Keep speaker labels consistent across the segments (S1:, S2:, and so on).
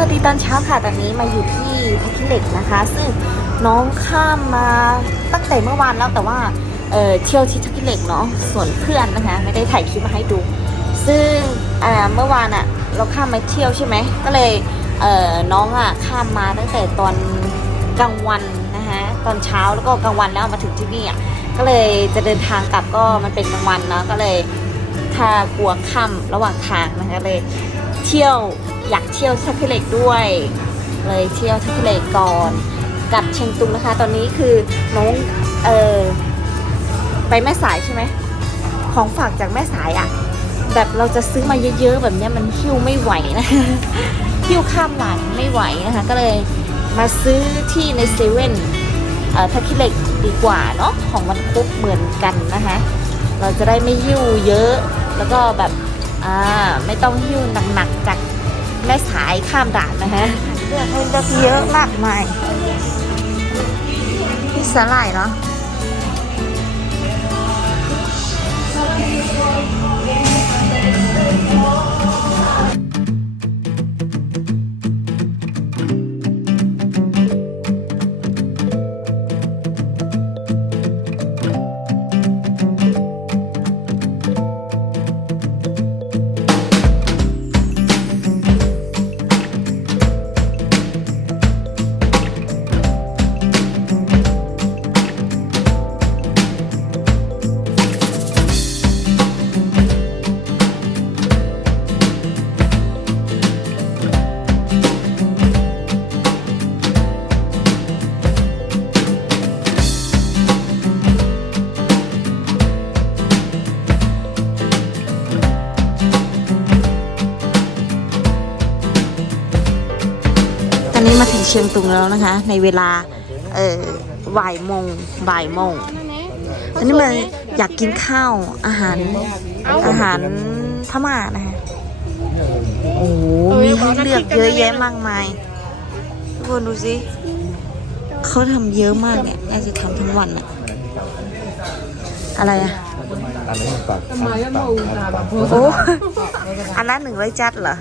S1: วัสดีตอนเช้าค่ะ ตอนนี้มาอยู่ที่ทักขิเหล็กนะคะ ซึ่งน้องข้ามมาตั้งแต่เมื่อวานแล้วแต่ว่าเออเที่ยวที่ทักขิเหล็กเนาะส่วนเพื่อนนะคะ ไม่ได้ถ่ายคลิปมาให้ดู ซึ่งอ่าเมื่อวานอะเราข้ามมาเที่ยวใช่ไหมก็เลยเออน้องอะข้ามมาตั้งแต่ตอนกลางวันนะคะตอนเช้าแล้วก็กลางวันแล้วมาถึงที่นี่อะก็เลยจะเดินทางกลับก็มันเป็นกลางวันเนาะก็เลยถ้ากลัวค่ำระหว่างทางนะคะเลยเที่ยว อยากเที่ยวทักษิเล็กด้วย เลยเที่ยวทักษิเล็กก่อนกับเชียงตุงนะคะ ตอนนี้คือน้องเออไปแม่สายใช่ไหมของฝากจากแม่สายอะแบบเราจะซื้อมาเยอะๆแบบเนี้ยมันหิ้วไม่ไหวนะหิ้วข้ามหลานไม่ไหวนะคะ ก็เลยมาซื้อที่ในเซเว่นเอ่อทักษิเล็กดีกว่าเนาะของมันครบเหมือนกันนะคะ เราจะได้ไม่หิ้วเยอะ แล้วก็แบบอ่าไม่ต้องหิ้วหนักๆจาก แม่สายข้ามด่านนะคะเลือกให้เลือกเยอะมากมายนี่สาหร่ายเนาะ เชียงตุงแล้วนะคะ ในเวลา เออบ่ายโมงบ่ายโมงตอนนี้มันอยากกินข้าวอาหารอาหารพม่านะคะโอ้โหมีให้เลือกเยอะแยะมากมายทุกคนดูสิเขาทำเยอะมากเนี่ยน่าจะทำทั้งวันอะอะไรอะ
S2: อันนี้มันปากอันปากอันปาก
S1: โอ้อันนั้นหนึ่งร้อยจัดเหรอ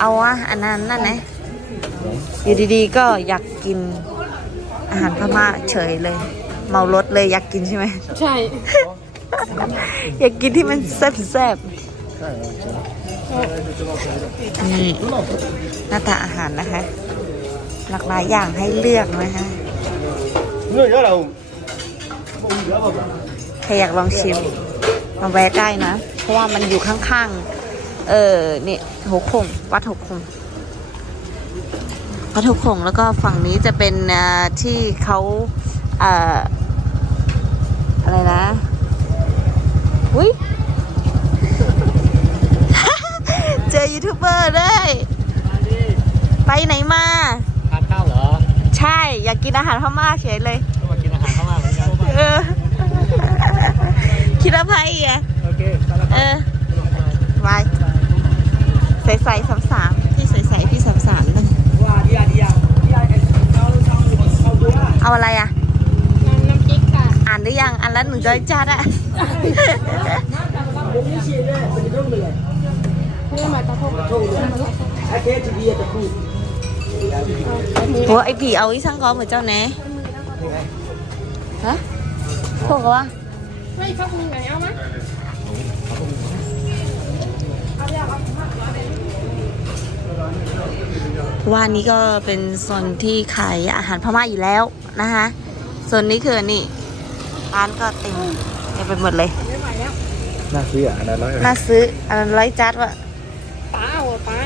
S1: เอาอะอันนั้นนั่นนะ อยู่ดีๆ ก็อยากกินอาหารพม่าเฉยเลย เมารถเลยอยากกินใช่ไหม
S3: ใช่
S1: อยากกินที่มันแซ่บๆนี่หน้าตาอาหารนะคะ หลากหลายอย่างให้เลือกนะคะ
S2: เนื้อเยอะเรา
S1: ใครอยากลองชิมมาแวะได้นะ เพราะว่ามันอยู่ข้างๆ เออนี่หกคงวัดหกคง วัดหกคงแล้วก็ฝั่งนี้จะเป็นอ่าที่เขาเอ่ออะไรนะอุ้ยเจอยูทูบเบอร์ได้ยไปไหนมา
S2: ทานข้าวเหรอ
S1: ใช่อยากกินอาหารพม่าเฉยเลย
S2: ก็มากินอาหารข้าวมาเหมือนกัน
S1: เออคิดว่าไพ่อะ
S2: โอเคไปแล้ว
S1: เออไว้ใส่ใส่สามสามพี่ใส่ใส่พี่สามสามนึง เอาอะไรอะ
S3: น้ำพริกค่ะ
S1: อ่านหรือยังอันละหนึ่งร้อยจัดอะ
S3: นี่มาตะพก
S1: โหไอผีเอาอีสังกอเหมือนเจ้าแหน่ฮะพวกว่า
S3: ไม่พักมึงไหนเอามา
S1: ว่านี้ก็เป็นโซนที่ขายอาหารพม่าอยู่แล้ว นะคะ ส่วนนี้คือนี่ร้านก็เต็มเต็มไปหมดเลย
S2: น่าซื้ออะอันนั้นร้อย
S1: น่าซื้ออันนั้นร้อยจัดว่ะ
S3: ป้าเอาป้า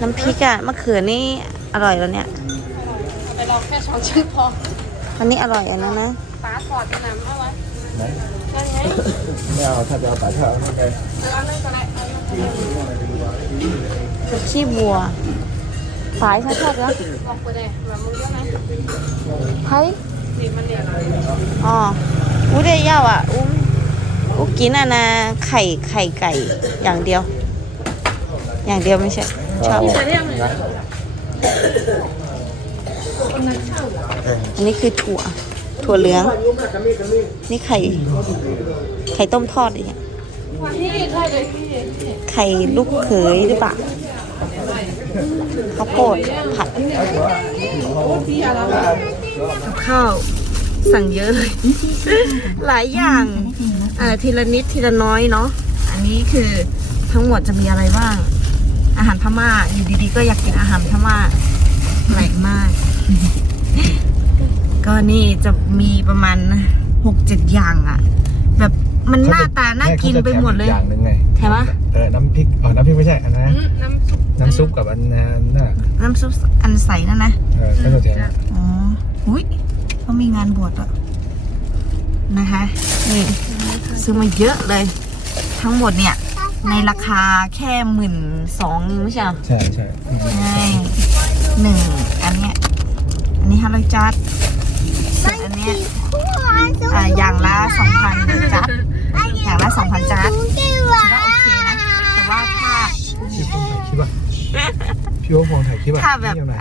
S1: น้ำพริกอะมะเขือนี่อร่อยแล้วเนี่ย
S3: เอาไปลองแค่ช้อนชิ้นพอ
S1: อันนี้อร่อยอันนั้นนะ
S3: ป้าถอดน้ำเอาไว้
S2: ไหน
S3: นั่นไง
S2: ไม่เอาถ้าจะเอาปลาเท่าไม่ไง
S3: เออเอานั่นก็ได้เอา
S1: ชีบัว สายชัดๆแล้ว
S3: บอกไปเลยมามึงเยอะไหม
S1: ไพ่
S3: สีมันเนี่ย
S1: อ๋ออู้ได้ยาวอะอู้อู้กินอันนะไข่ไข่ไก่อย่างเดียว อย่างเดียวไม่ใช่ชอบ
S3: จะเรียกเลย
S1: อันนี้คือถั่ว ถั่วเหลือง นี่ไข่ ไข่ต้มทอดอีกอะ
S2: อ
S3: พี่ใช่เลยพี่
S1: ไข่ลูกเขยหรือเปล่า ข้าวโพดผัดกับข้าว สั่งเยอะเลย หลายอย่างอ่าทีละนิดทีละน้อยเนาะอันนี้คือทั้งหมดจะมีอะไรบ้าง อาหารพม่าอยู่ดีๆ ก็อยากกินอาหารพม่าแปลกมาก ก็นี่จะมีประมาณหกเจ็ดอย่างอะแบบ มันหน้าตาน่ากินไปหมดเลย
S2: อย่างหนึ่งไง
S1: ใช่ปะ
S2: เออน้ำพริกอ๋อน้ำพริกไม่ใช่อันนั้นนะ
S3: น้ำซุป
S2: น้ำซุปกับอันนั้นน่ะ
S1: น้ำซุปอันใสนั่นนะ
S2: เออข้าวเทียม
S1: อ๋ออุ้ยเขามีงานบวชอะนะคะนี่ซื้อมาเยอะเลย ทั้งหมดเนี่ย ในราคาแค่หมื่นสองไม่ใช่เหรอ
S2: ใช่ใช่
S1: ใช่หนึ่งอันเนี้ยอันนี้ห้าร้อยจัดส่วนอันเนี้ยอ่าอย่างละสองพันจัดอย่างละ สองพันจัดถือว่าโอเคนะแต่ว่าถ้า
S2: พี่พงถ่ายคลิปอะพี่ว่าพงถ่ายคลิปอะ
S1: ถ้าแบบ
S2: นี่ยังไง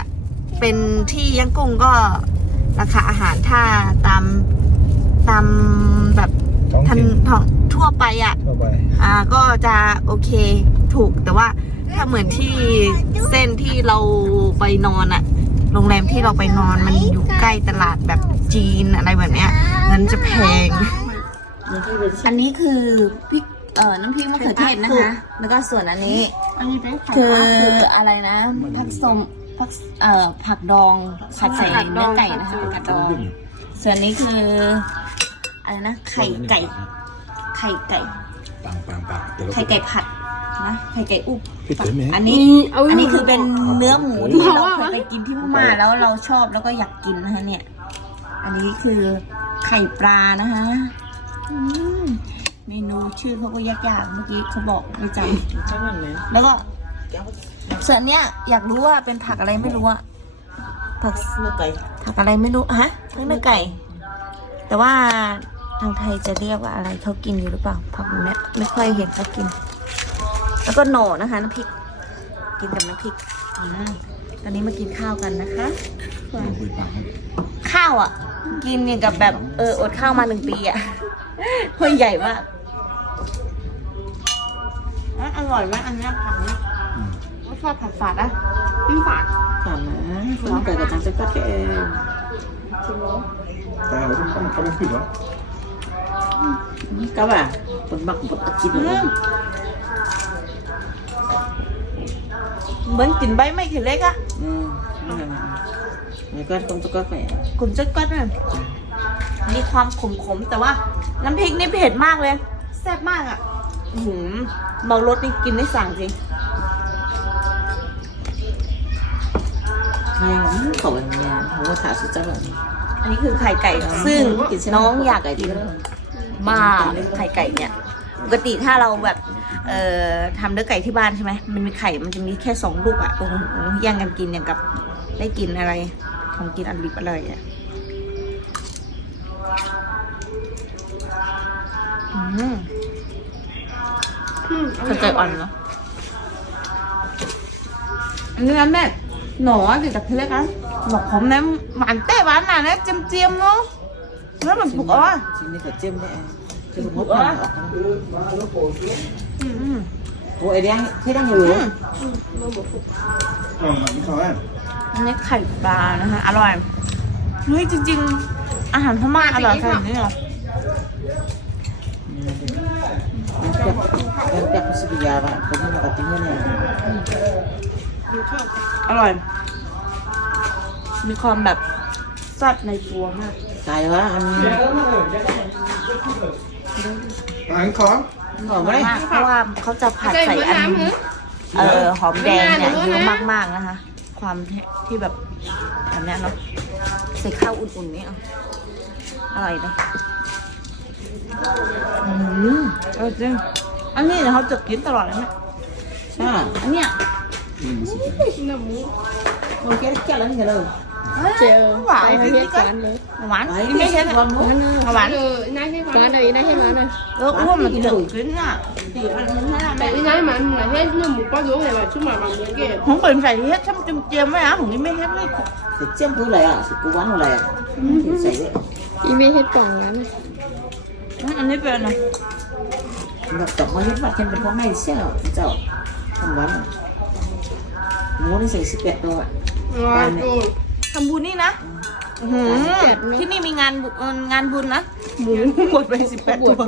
S1: เป็นที่ยังกุ้งก็ราคาอาหารถ้าตามตามแบบ
S2: ท้อง
S1: ทัน
S2: ถิ่น
S1: ท้องทั่วไปอะ
S2: ทั่วไป
S1: อ่าก็จะโอเคถูกแต่ว่าถ้าเหมือนที่เส้นที่เราไปนอนอะโรงแรมที่เราไปนอนมันอยู่ใกล้ตลาดแบบจีนอะไรแบบเนี้ยเงินจะแพง อันนี้คือพริกเอ่อน้ำพริกมะเขือเทศนะคะ แล้วก็ส่วนอันนี้
S3: อันนี้เป็นผัก
S1: คืออะไรนะผักสมผักเอ่อผักดองผัดใส่เนื้อไก่นะคะผักดอง ส่วนนี้คืออะไรนะไข่ไก่ ไข่ไก่
S2: ปังปังปังเดี๋ยวเรา
S1: ไข่ไก่ผัดนะไข่ไก่อุบ
S2: พี่เต๋อไหม
S1: อันนี้อันนี้คือเป็นเนื้อหมูที่เราเคยไปกินที่พม่าแล้วเราชอบแล้วก็อยากกินนะคะเนี่ย อันนี้คือไข่ปลานะคะอืม เมนูชื่อเขาก็ยากๆเมื่อกี้เขาบอกไม่จำแล้วก็ส่วนเนี้ยอยากรู้ว่าเป็นผักอะไรไม่รู้อะผักเนื้อไก่ผักอะไรไม่รู้ฮะทั้งเนื้อไก่ แต่ว่าทางไทยจะเรียกว่าอะไรเขากินอยู่หรือเปล่าผักแบบเนี้ยไม่ค่อยเห็นเขากิน แล้วก็โหน่นะคะน้ำพริก กินกับน้ำพริกอืมตอนนี้มากินข้าวกันนะคะ ข้าวอะ กินอย่างกับแบบเอออดข้าวมาหนึ่งปีอะ ห้วยใหญ่มากอะอร่อยไหมอันเนี้ยผักเนี่ยไม่ชอบผัดฝาดอะ
S3: น้ำฝาด
S4: Không phải là chẳng chắc các cái
S2: แต่เราต้องเขาไม่ผิดหรอ
S4: các bạn còn mặc một cái chín
S1: อืมเหมือนกินใบไม่เข็ดเล็กอะ
S4: ừ người con không có phải
S1: กลุ่มจัดกัดน่ะมีความขมๆ แต่ว่า น้ำพริกนี่เผ็ดมากเลย แซ่บมากอะอื้อหืมเมารสนี่กินได้สั่งจริง
S4: nghe lắm khẩu ở nhà không có thả sự chắc là
S1: อันนี้คือไข่ไก่ ซึ่งน้องอยากกินมากไข่ไก่เนี่ยปกติถ้าเราแบบ เอ่อทำเนื้อไก่ที่บ้านใช่ไหมมันมีไข่มันจะมีแค่สองลูกอะโอ้โหแย่งกันกินอย่างกับได้กินอะไรของกินอันดิบอร่อยอะ ไข่ไก่อ่อนเนาะอันนี้นะแม่หนอ thì đặc thế cái ngọc hồng nem mặn tê bán là nó chêm chêm nó rất là bụng ơi
S4: chỉ nên phải chiêm đấy chiêm một hộp này
S1: ừ.
S4: ủa ấy đang thế đang nhiều
S2: อ๋อเขาอะ
S1: อันนี้ไข่ปลานะคะอร่อยเฮ้ยจริง ๆ อาหารพม่าอร่อยขนาดนี้เหรอ
S4: chắc có sự già bạn có nhưng mà cả tính như này
S1: อร่อย มีความแบบแซ่บในตัวมาก
S4: tài quá ăn
S2: อาหารของ
S4: ngồi
S1: มาก
S4: đấy
S1: เพราะว่าเขาจะผัด
S3: ใส่
S1: ใส่
S3: เหมือน
S1: อัน
S3: น้ำเหรอ
S1: เอ่อหอมแดงเนี่ย
S3: เหมือน
S1: เย
S3: น้ำ
S1: อะมากๆนะคะ ความที่แบบอันเนี้ยเนาะใส่ข้าวอุ่นๆนี่เอาอร่อยเลยอืมเออจริง อันนี้เนี่ยเขาจะกินตลอดเลยเนี่ย
S4: à
S1: อันเนี้ย
S3: น้ำหมู
S4: ngồi cái cái lớn cái đâu
S3: เจอ
S1: หวาน
S3: ใส่
S1: จริ
S3: ให้
S1: ง
S3: เฮ็ด
S1: ๆก็
S3: จานเลย
S1: หวาน
S4: đấy
S1: กินไม่
S4: cái
S1: ใช่
S4: cái con nữa
S1: หวาน
S3: เออน่าให้มาเลยน่าให้มาเลย
S1: เอออ้วนมันจะกินอะตีมันมันน่า
S3: แต่
S1: แม่
S3: อีน่าให้มันน่ะเฮ็ดน้ำหมูป้าดวงเลยว่าชุ่มมาบางเมืองเก็บ
S1: ผมเป็นใส่เฮ็ดช่ำเจียมๆไหมอะผมนี่ไม่เฮ็ดเลย
S4: thì chiêm cứ lại à sự cố gắng lại à thì xảy đấy
S3: อีไม่เฮ็ดกล่องนั้น
S1: อันนี้เป็นอะ ไร
S4: แบบดอกไม้ยึดวัดกันเป็นพ่อแม่เชี่ยวเจ้าทำวันหมูนี่ใส่สิบแปดตัว
S3: 哇，就
S1: ทำบุญนี่นะหือ
S3: 38เนอะ
S1: ที่นี่มีงานบุเอ่องานบุญนะ
S3: หมู
S1: หมดไปสิบแปดตัว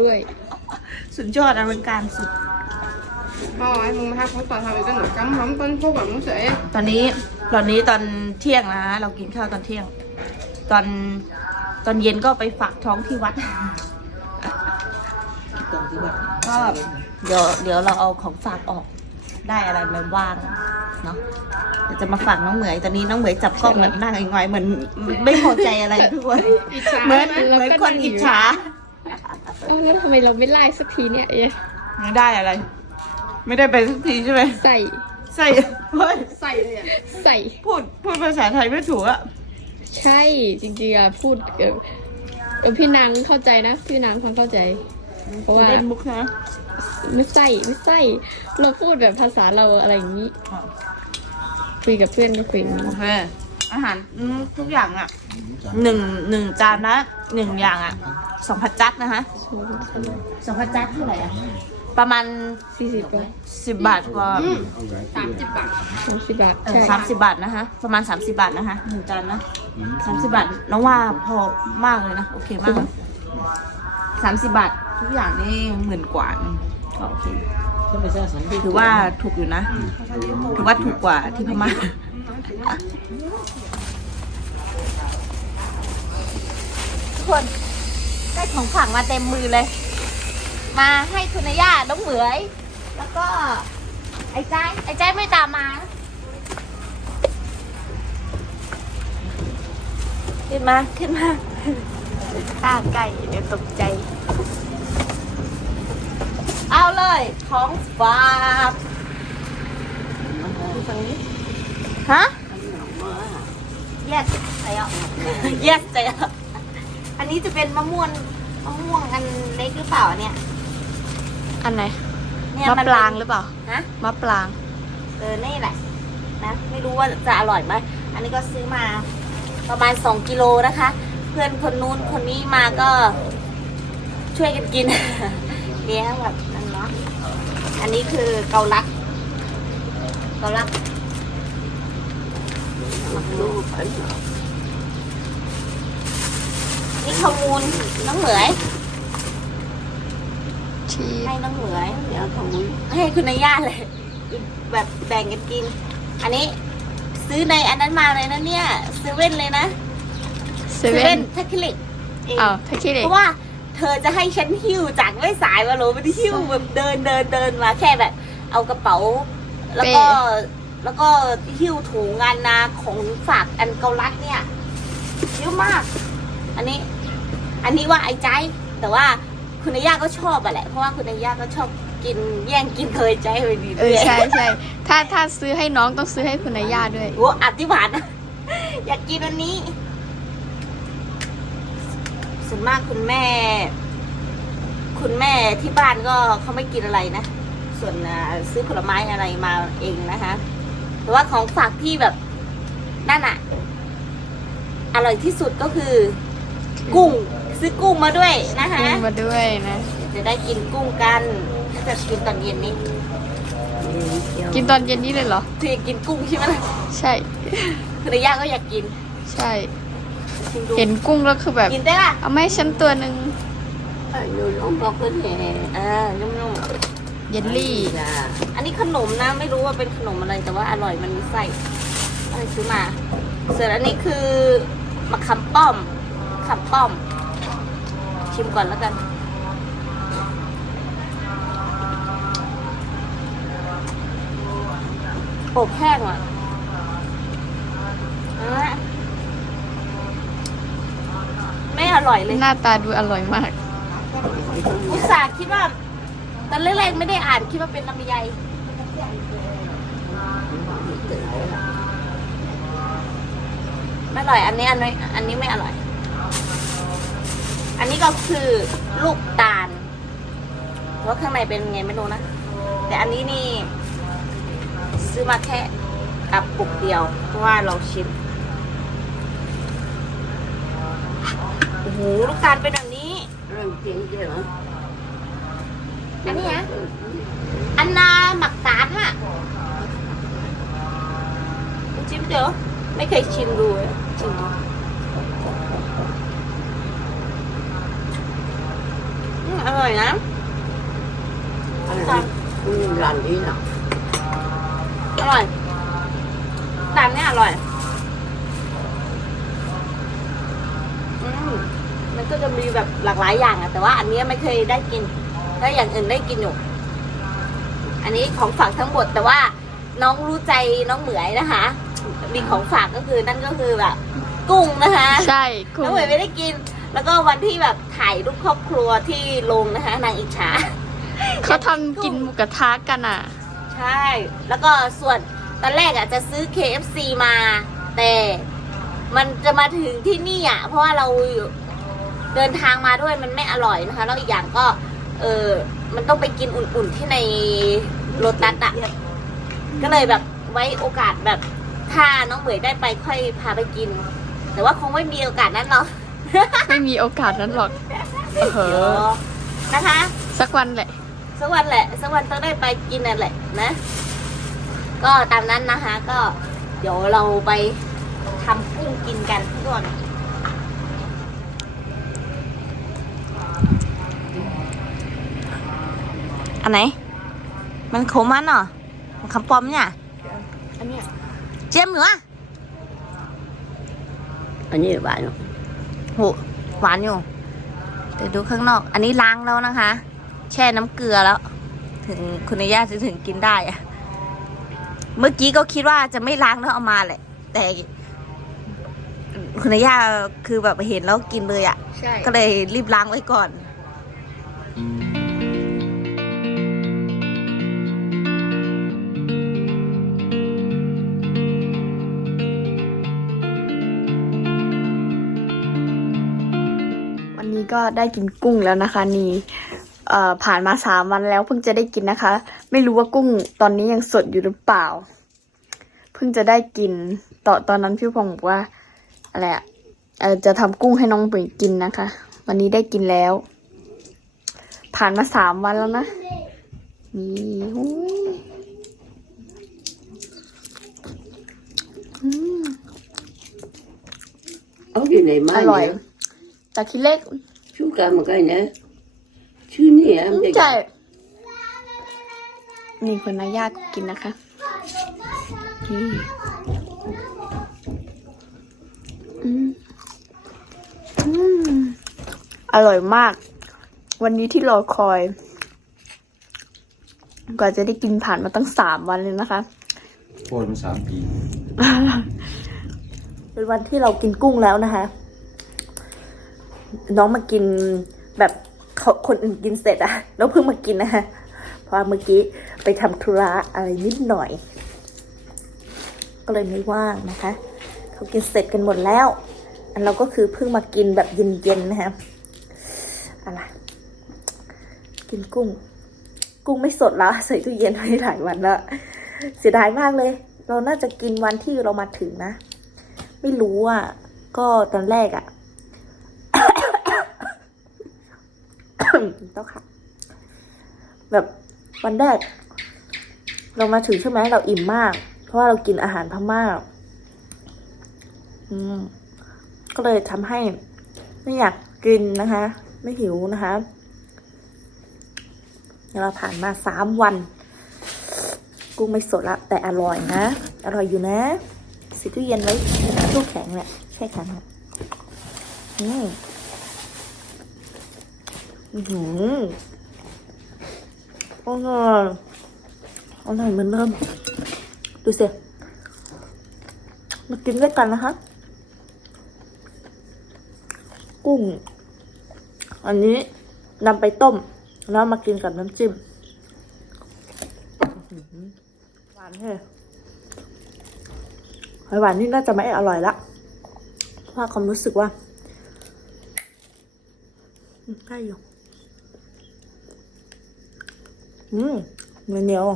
S1: สุดยอดอลังการสุด
S3: พ่อไอ้มึงมาให้เขาต่อทำอีกตั้งหนึ่งกำหำต้นพวกแบบมึงเสีย
S1: ตอนนี้ตอนนี้ตอนเที่ยงนะเรากินข้าวตอนเที่ยง ตอนตอนเย็นก็ไปฝากท้องที่วัด
S4: ตรงที่วัด
S1: ก็เดี๋ยวเดี๋ยวเราเอาของฝากออกได้อะไรมาว่างเนาะเดี๋ยวจะมาฝากน้องเหมยตอนนี้น้องเหมยจับกล้องแบบนั่งง่อยๆเหมือนไม่พอใจอะไรทุกคน
S3: อิจฉา
S1: เหมือน
S3: ไหม
S1: เหมือนคนอิจฉา
S3: เออแล้วทำไมเราไม่ไล่สักทีเนี่ยเอ๊ะ
S1: ไม่ได้อะไร ไม่ได้ไปสักทีใช่ไหม
S3: ใส่
S1: ใส่เฮ้ย
S3: ใส่เลยอะใส่
S1: พูดพูดภาษาไทยไม่ถูกอะ
S3: ใช่จริงๆอะพูดเออเออพี่นางเข้าใจนะ พี่นางฟังเข้าใจ เพราะว่า
S1: เล่นมุกนะ
S3: ไม่ใส่ไม่ใส่เราพูดแบบภาษาเราอะไรอย่างนี้ คุยกับเพื่อนก็คุยอย่างนี้
S1: โอเคอาหารอืมทุกอย่างอะหนึ่งหนึ่งจานนะหนึ่งอย่างอะสองพันจักนะคะสองพันจักเท่าไหร่อะประมาณ
S3: สี่สิบป่ะ
S1: สิบบาทกว่า
S3: สามสิบบาทสามสิบบาท
S1: เออ
S3: ใช่
S1: สามสิบบาทนะคะ ประมาณสามสิบบาทนะคะหนึ่งจานนะสามสิบบาทน้องว่าพอมากเลยนะ โอเคมาก สามสิบบาททุกอย่างนี่หมื่นกว่าก็โอเค
S4: ก็ไม่ใช่สันติ
S1: ถือว่าถูกอยู่นะ ถือว่าถูกกว่าที่พม่าทุกคนได้ของฝากมาเต็มมือเลย มาให้คุณย่าน้องเหมย แล้วก็ ไอ้ใจายไอ้ใจายไม่ตามมาขึ้นมา ขึ้นมา ข้างไก่เดี๋ยวตกใจ เอาเลยของฝากฝั่งนี้ฮะ yes ใจอะ yes ใจอะอันนี้จะเป็นมะม่วงมะม่วงอันเล็กหรือเปล่าเนี่ย
S3: อันไหน
S1: เนี่ย
S3: มะ
S1: น
S3: ปรางหรือเปล่า
S1: ฮะ
S3: มะปราง
S1: เออ นี่แหละนะ ไม่รู้ว่าจะอร่อยไหม อันนี้ก็ซื้อมาประมาณ 2 กิโลนะคะ เพื่อนคนนู้นคนนี้มาก็ช่วยกันกินเลี้ยงแบบนั้นเนาะอันนี้คือเกาลัดเกาลัดนี่ข้าวมูลน้องเหมย
S3: ชี
S1: ให้น้องเหมยเดี๋ยวของมุ้ยให้คุณนายย่าเลย แบบแบ่งกันกิน อันนี้ซื้อในอันนั้นมาเลยนะเนี่ยเซเว่นเลยนะ
S3: เซเว่น
S1: ทัคคิลิกเอง
S3: อ้าวถ้าคิดเอ
S1: เพ
S3: ง
S1: ราะว่าเธอจะให้ฉันหิ้วจากไม่สายมาโหลไม่ได้หิ้วแบบเดินเดินเดินมาแค่แบบเอากระเป๋า แล้วก็แล้วก็หิ้วถุงงานนาของฝากอันเกาลัดเนี่ยเยอะมาก อันนี้ อันนี้ว่าไอ้ใจ แต่ว่าคุณนายย่าก็ชอบอะแหละ เพราะว่าคุณนายย่าก็ชอบกินแย่งกินเคยใจไปดี
S3: เออใช่ใช่ถ้าถ้าซื้อให้น้องต้องซื้อให้คุณนายย่าด้วย
S1: โอ้อธิบานนะอยากกินอันนี้ ส่วนมากคุณแม่ คุณแม่ที่บ้านก็เขาไม่กินอะไรนะ ส่วนอ่าซื้อผลไม้อะไรมาเองนะคะแต่ว่าของฝากที่แบบนั่นอะอร่อยที่สุดก็คือ กุ้งซื้อกุ้งมาด้วยนะคะ
S3: กุ้งมาด้วยนะ
S1: จะได้กินกุ้งกันถ้าจะกินตอนเย็นนี้
S3: กินตอนเย็นนี้เลยเหรอ
S1: คืออยากกินกุ้งใช่ไหมล่ะ
S3: ใช่
S1: คุณย่าก็อยากกิน
S3: ใช่
S1: ชิมดู
S3: เห็นกุ้งแล้วคือแบบ
S1: กินได้ป่ะ
S3: เอาไม่ฉันตัวหนึ่ง
S1: เออนุ่มๆบอกเลยแหอ่านุ่ม
S3: เยลลี่
S1: ๆอันนี้ขนมนะไม่รู้ว่าเป็นขนมอะไรแต่ว่าอร่อยมันมีไส้ก็เลยซื้อมาส่วนอันนี้คือมะขามป้อมขามป้อม ชิมก่อนแล้วกันอบแห้งอะอะไม่อ ร่อยเลย
S3: หน้าตาดูอร่อยมาก
S1: อุตส่าห์คิดว่าตอนแรกๆไม่ได้อ่านคิดว่าเป็นลำไยไม่อร่อย อันนี้อันนี้อันนี้ไม่อร่อย อันนี้ก็คือลูกตาลว่าข้างในเป็นไงไม่รู้นะ แต่อันนี้นี่ ซื้อมาแค่กับปุกเดียว เพราะว่าเราชิม อ้โหลูกตาลเป็นแบบนี้
S5: เริ่มเก่งเจ๋งเหรอ
S1: อันนี้นะอันนาหมักตาลฮะชิมเดี๋ยวไม่เคยชิมดูเลยชิมดูอืมอร่อยนะ
S4: อืมร้านนี้นะ
S1: อร่อยตาลเนี่ยอร่อย อืมมัน ก็จะมีแบบหลากหลายอย่างอะแต่ว่าอันเนี้ยไม่เคยได้กินถ้าอย่างอื่นได้กินอยู่ อันนี้ของฝากทั้งหมด แต่ว่าน้องรู้ใจน้องเหมยนะคะ มีของฝากก็คือนั่นก็คือแบบกุ้งนะคะ
S3: ใช่คุ
S1: น้
S3: ณ
S1: องเหมยไม่ได้กิน แล้วก็วันที่แบบถ่ายรูปครอบครัวที่ลงนะคะ นางอิจฉา
S3: เขาทำกินหมูกระทะกันอะ
S1: ใช่ แล้วก็ส่วนตอนแรกอะจะซื้อ KFC มา แต่มันจะมาถึงที่นี่อะ เพราะว่าเรา เดินทางมาด้วยมันไม่อร่อยนะคะแล้วอีกอย่างก็ เออมันต้องไปกินอุ่นๆที่ในโรตัสอะก็เลยแบบไว้โอกาสแบบถ้าน้องเหมยได้ไปค่อยพาไปกิน แต่ว่าคงไม่มีโอกาสนั้นหรอก
S3: ไม่มีโอกาสนั้นหรอกเอ
S1: เดี๋ยว
S3: อ
S1: นะคะ
S3: สักวันแหละ
S1: สักวันแหละ สักวันต้องได้ไปกินนั่นแหละนะ ก็ตามนั้นนะคะ ก็เดี๋ยวเราไปทำกุ้งกินกันก่อน อันไหน มันขมมันเหรอมันคำปลอมเนี่ย
S3: อันเนี้ย
S1: เจียมเหรือ
S4: อันนี้หวานเนาะ
S1: โหหวานอยู่แต่ดูข้างนอก อันนี้ล้างแล้วนะคะ แช่น้ำเกลือแล้ว ถึงคุณนายาจะถึงกินได้อะเมื่อกี้ก็คิดว่าจะไม่ล้างแล้วเอามาแหละ แต่คุณนายาคือแบบเห็นแล้วกินเลยอะ่ะ
S3: ใช่
S1: ก็เลยรีบล้างไว้ก่อน
S3: ก็ได้กินกุ้งแล้วนะคะนี่เอ่อผ่านมาสามวันแล้วเพิ่งจะได้กินนะคะ ไม่รู้ว่ากุ้งตอนนี้ยังสดอยู่หรือเปล่า เพิ่งจะได้กินตอนตอนนั้นพี่พงศ์บอกว่าอะไรอะเอ่อจะทำกุ้งให้น้องปุ๋ยกินนะคะ วันนี้ได้กินแล้ว ผ่านมาสามวันแล้วนะนี่อุ๊ยอืม
S4: เอาอยู่ไหนมา
S3: อร่อย
S4: เนี่ย
S3: แต่คิดเล็ก
S4: ชูกันเหมือนกันนะชื่อนี่อะมันจะ
S3: ใช่นี่คนนายาก็กินนะคะนี่อืมอืมอร่อยมาก วันนี้ที่รอคอย กว่าจะได้กินผ่านมาตั้งสามวันเลยนะคะ
S2: โคตรมาสามปี
S1: เป็นวันที่เรากินกุ้งแล้วนะคะ น้องมากินแบบเขาคนอื่นกินเสร็จอะแล้วเพิ่งมากินนะคะเพราะเมื่อกี้ไปทำธุระอะไรนิดหน่อย ก็เลยไม่ว่างนะคะ เขากินเสร็จกันหมดแล้ว อันเราก็คือเพิ่งมากินแบบเย็นๆนะคะอะไรกินกุ้ง กุ้งไม่สดแล้วใส่ตู้เย็นไว้หลายวันแล้วเสียดายมากเลย เราน่าจะกินวันที่เรามาถึงนะ ไม่รู้อะก็ตอนแรกอะ ต้องค่ะ แบบวันแรก เรามาถึงใช่ไหมเราอิ่มมาก เพราะว่าเรากินอาหารพม่าอืมก็เลยทำให้ไม่อยากกินนะคะ ไม่หิวนะคะเราผ่านมาสามวัน กุ้งไม่สดละ แต่อร่อยนะ อร่อยอยู่นะส่ตู้เย็นไว้ตู้แข็งแหละแช่แข็งอืม อือหืออร่อยอร่อยเหมือนเดิมดูสิมากินด้วยกันนะคะ กุ้ง อันนี้นำไปต้ม แล้วมากินกับน้ำจิ้มหวานแท้หอยหวานนี่น่าจะไม่อร่อยละเพราะว่าความรู้สึกว่าอืมได้อยู่ อืมเหนียว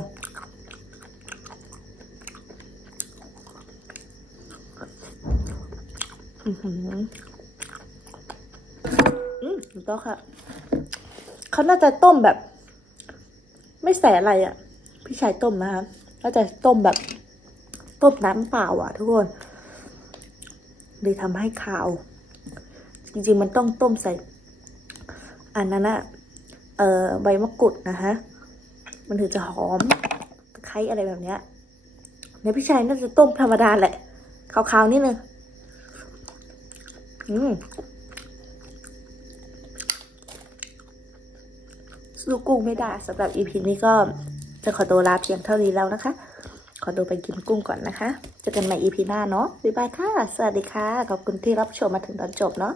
S1: อือหืออืมถูกต้องค่ะ เขาน่าจะต้มแบบ ไม่ใส่อะไรอะ่ะ พี่ชายต้มนะคะก็จะต้มแบบต้มน้ำเปล่าอะ ทุกคนเลยทำให้ขาว จริงๆมันต้องต้มใส่ อันนั้นอะเอ่อใบมะกรูดนะคะ มันถึงจะหอมตะไคร้อะไรแบบเนี้ยในพี่ชายน่าจะต้มธรรมดาแหละขาวๆนิดนึงอืมสู้กุ้งไม่ได้สำหรับอีพีนี้ก็จะขอตัวลาเพียงเท่านี้แล้วนะคะ ขอตัวไปกินกุ้งก่อนนะคะเจอกันใหม่อีพีหน้าเนาะบ๊ายบายค่ะ สวัสดีค่ะ ขอบคุณที่รับชมมาถึงตอนจบเนาะ